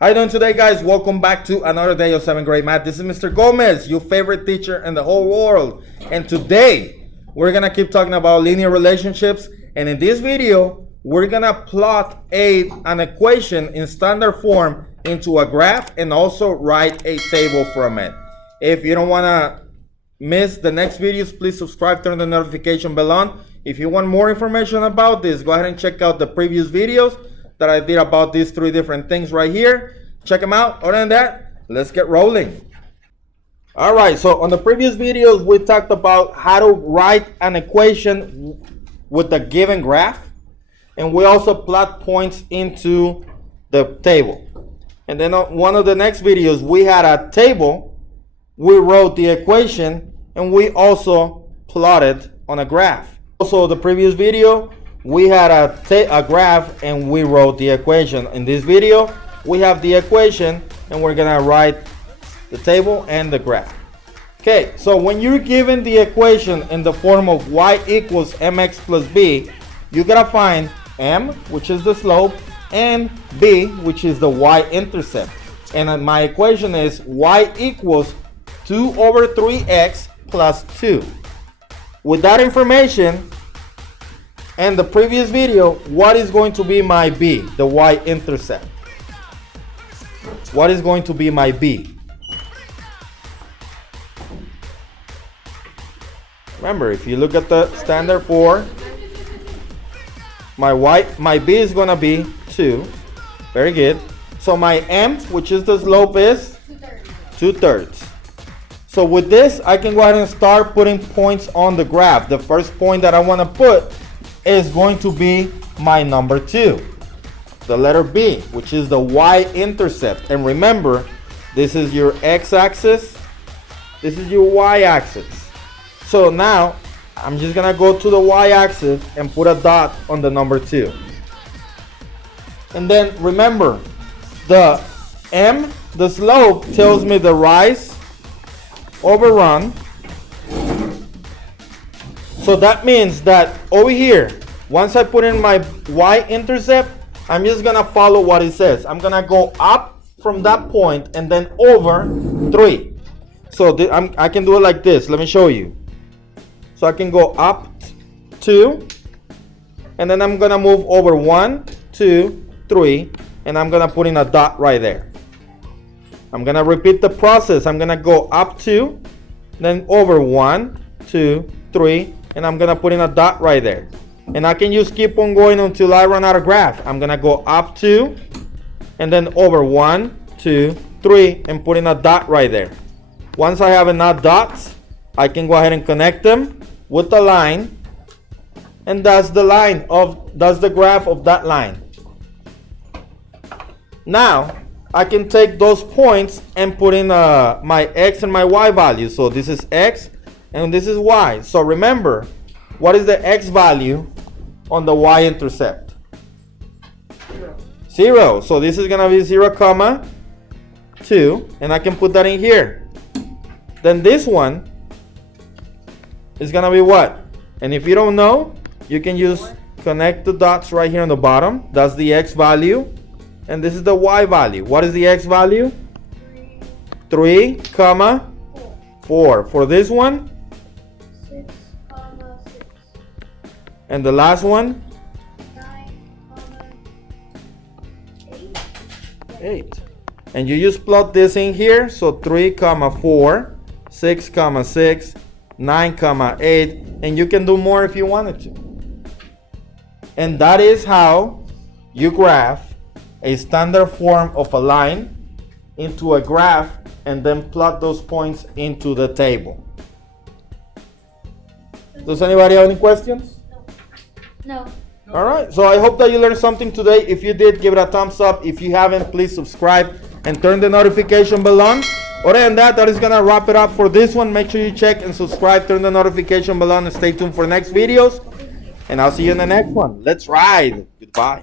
How you doing today, guys? Welcome back to another day of 7th grade math. This is Mr. Gomez, your favorite teacher in the whole world. And today, we're going to keep talking about linear relationships. And in this video, we're going to plot an equation in standard form into a graph and also write a table from it. If you don't want to miss the next videos, please subscribe, turn the notification bell on. If you want more information about this, go ahead and check out the previous videos that I did about these three different things right here. Check them out. Other than that, let's get rolling. All right, so on the previous videos, we talked about how to write an equation with a given graph. And we also plot points into the table. And then on one of the next videos, we had a table. We wrote the equation and we also plotted on a graph. Also, the previous video, we had a graph and we wrote the equation. In this video, we have the equation and we're gonna write the table and the graph. Okay, so when you're given the equation in the form of y equals mx plus b, you gotta find m, which is the slope, and b, which is the y-intercept. And my equation is y equals 2 over 3x plus 2. With that information, and the previous video, what is going to be my b, the y-intercept? What is going to be my b? Remember, if you look at the standard form, my b is going to be 2. Very good. So my m, which is the slope, is 2/3. So with this, I can go ahead and start putting points on the graph. The first point that I want to put is going to be my number 2, the letter B, which is the y-intercept. And remember, this is your x-axis, this is your y-axis. So now I'm just gonna go to the y-axis and put a dot on the number 2. And then remember, the m, the slope, tells me the rise over run. So that means that over here, once I put in my y-intercept, I'm just gonna follow what it says. I'm gonna go up from that point and then over 3. So I can do it like this. Let me show you. So I can go up 2, and then I'm gonna move over 1, 2, 3, and I'm gonna put in a dot right there. I'm gonna repeat the process. I'm gonna go up 2, then over 1, 2, 3, and I'm gonna put in a dot right there. And I can just keep on going until I run out of graph. I'm gonna go up 2, and then over 1, 2, 3, and put in a dot right there. Once I have enough dots, I can go ahead and connect them with a line, and that's the graph of that line. Now I can take those points and put in my x and my y values. So this is x and this is y. So remember, what is the x value on the y-intercept? 0. So this is gonna be 0, 2, and I can put that in here. Then this one is gonna be what? And if you don't know, you can just connect the dots right here on the bottom. That's the x value, and this is the y value. What is the x value? 3, 4. For this one, 6, 6. and the last one, 9, 8. And you just plot this in here. So 3, 4, 6, 6, 9, 8, and you can do more if you wanted to. And that is how you graph a standard form of a line into a graph and then plot those points into the table. Does anybody have any questions? No. All right, so I hope that you learned something today. If you did, give it a thumbs up. If you haven't, please subscribe and turn the notification bell on. Other than that, that is gonna wrap it up for this one. Make sure you check and subscribe, turn the notification bell on, and stay tuned for next videos. And I'll see you in the next one. Let's ride. Goodbye.